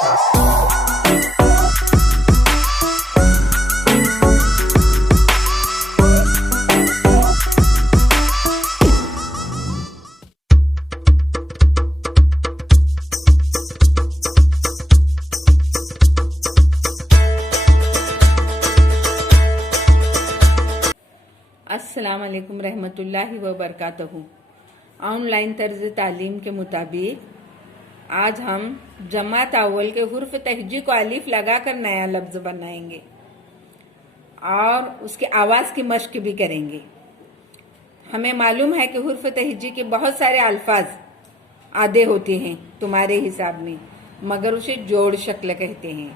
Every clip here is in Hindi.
अस्सलाम वालेकुम रहमतुल्लाहि व बरकातहू। ऑनलाइन तर्ज तालीम के मुताबिक आज हम जमात अव्वल के हुर्फ तहजी को अलिफ लगाकर नया लफ्ज बनाएंगे और उसके आवाज की मश्क भी करेंगे। हमें मालूम है कि हुर्फ तहजी के बहुत सारे अल्फाज आधे होते हैं तुम्हारे हिसाब में, मगर उसे जोड़ शक्ल कहते हैं।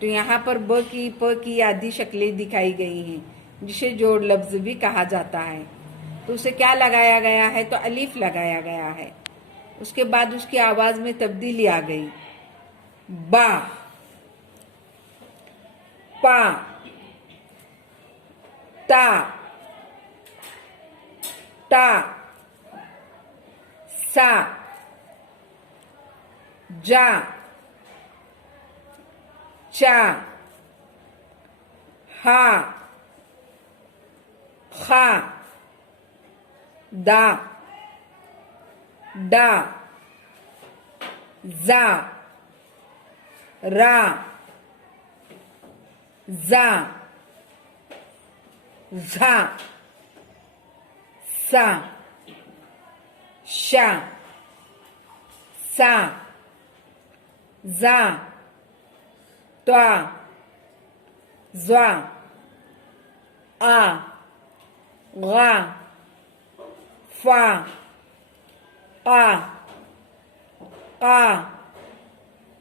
तो यहाँ पर ब की प की आदि शक्लें दिखाई गई हैं जिसे जोड़ लफ्ज भी कहा जाता है। तो उसे क्या लगाया गया है? तो अलिफ लगाया गया है। उसके बाद उसकी आवाज में तब्दीली आ गई। बा, पा, ता, टा, सा, जा, चा, हा, खा, दा, डा, जा, रा, जा, झा, सा, शा, सा, जा, त्वा, ज्वा, आ, गा, फा, का, का,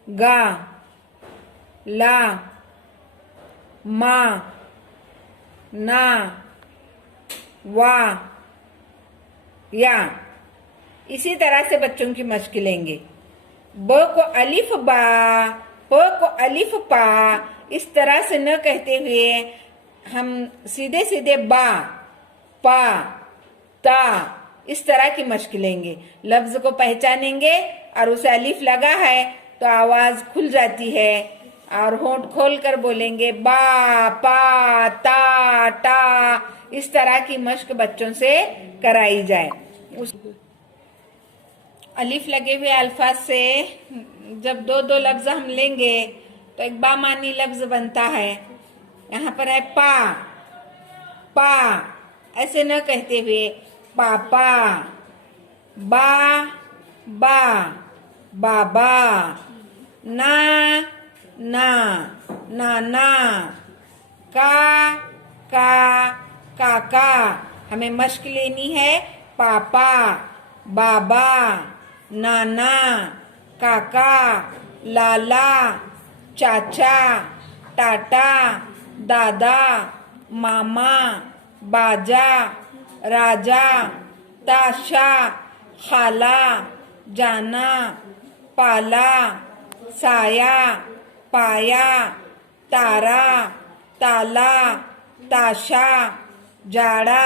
गा, ला, मा, ना, वा, या। इसी तरह से बच्चों की मश्क लेंगे। ब को अलिफ बा, प को अलिफ पा, इस तरह से न कहते हुए हम सीधे सीधे बा, पा, ता, इस तरह की मश्क लेंगे। लफ्ज को पहचानेंगे और उसे अलिफ लगा है तो आवाज खुल जाती है और होंठ खोल कर बोलेंगे बा, पा, ता, टा। इस तरह की मश्क बच्चों से कराई जाए। अलिफ लगे हुए अल्फाज से जब दो दो लफ्ज हम लेंगे तो एक बामानी लफ्ज बनता है। यहाँ पर है पा, पा, ऐसे न कहते हुए पापा, बा, बा, बाबा, ना, ना, नाना, का, काका। हमें मश्क लेनी है पापा, बाबा, नाना, काका, लाला, चाचा, टाटा, दादा, मामा, बाजा, राजा, ताशा, खाला, जाना, पाला, साया, पाया, तारा, ताला, ताशा, जाड़ा,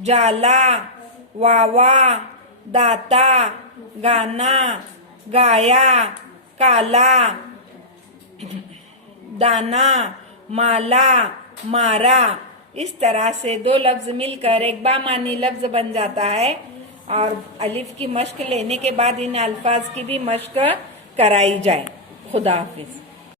जाला, वावा, दाता, गाना, गाया, काला, दाना, माला, मारा। इस तरह से दो लफ्ज मिलकर एक बामानी लफ्ज बन जाता है और अलिफ की मश्क लेने के बाद इन अल्फाज की भी मश्क कराई जाए। खुदा हाफिज।